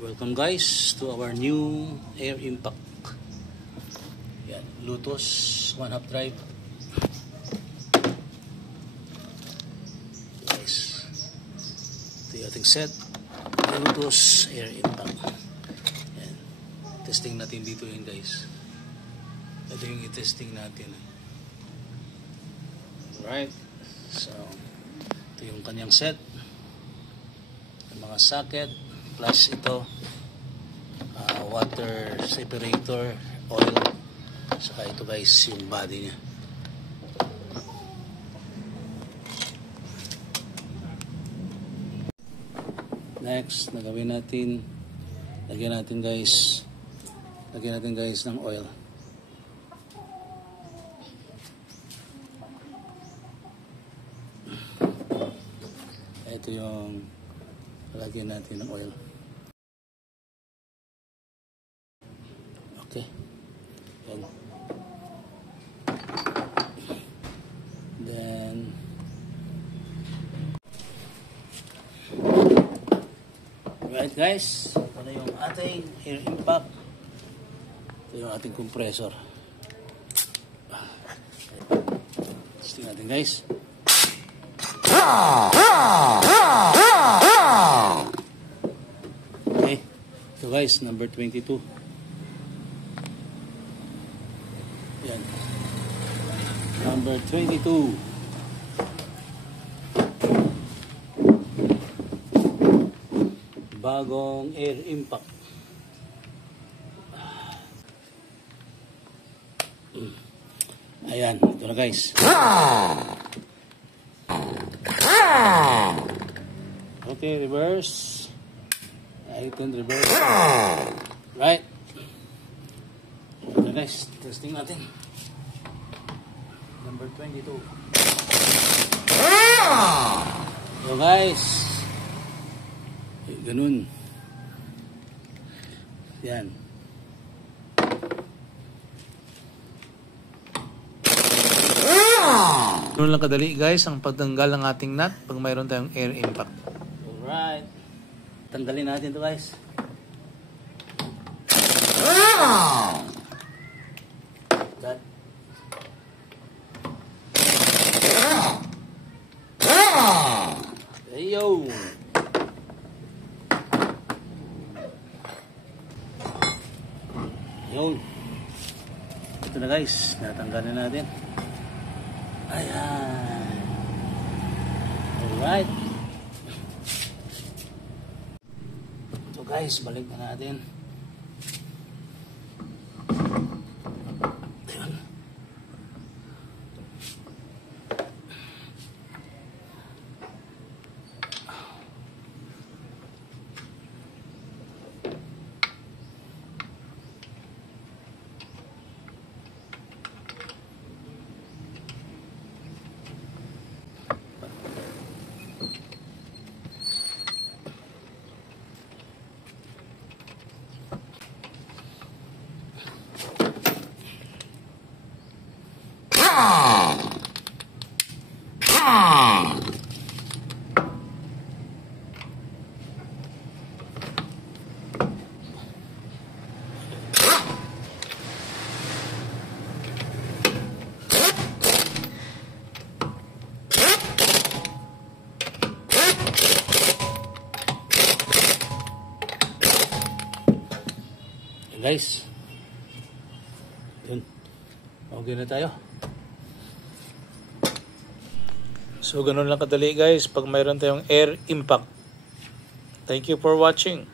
Welcome guys to our new air impact. Yan, Lotus 1/2 drive. Guys, ito yung ating set. Lotus air impact. Yan. Testing natin dito yun guys. Ito yung i-testing natin. Alright. So, ito yung kanyang set. Yung mga socket. Plus ito water separator oil, saka ito guys yung body nya. Next lagyan natin guys ng oil. Ito yung lagyan natin ng oil. Okay. Yan. Then right guys, ito na yung ating air impact. Ito yung ating compressor. Testing natin guys. Okay. Ito guys, number 22. Yan. Number 22. Bagong air impact. Ayan, ito na guys. Okay, reverse. Ito reverse. Right. Okay guys, testing natin. Number 22. So guys, ganun. Yan. Ganun lang kadali guys ang pagtanggal ng ating nut pag mayroon tayong air impact. Alright. Tanggalin natin to guys. That. Ayo. Yun. Ito na guys. Natanggalin natin. Ayan. Alright. So guys, balik na natin. Guys, yun, okay na tayo. So ganun lang kadali guys pag mayroon tayong air impact. Thank you for watching.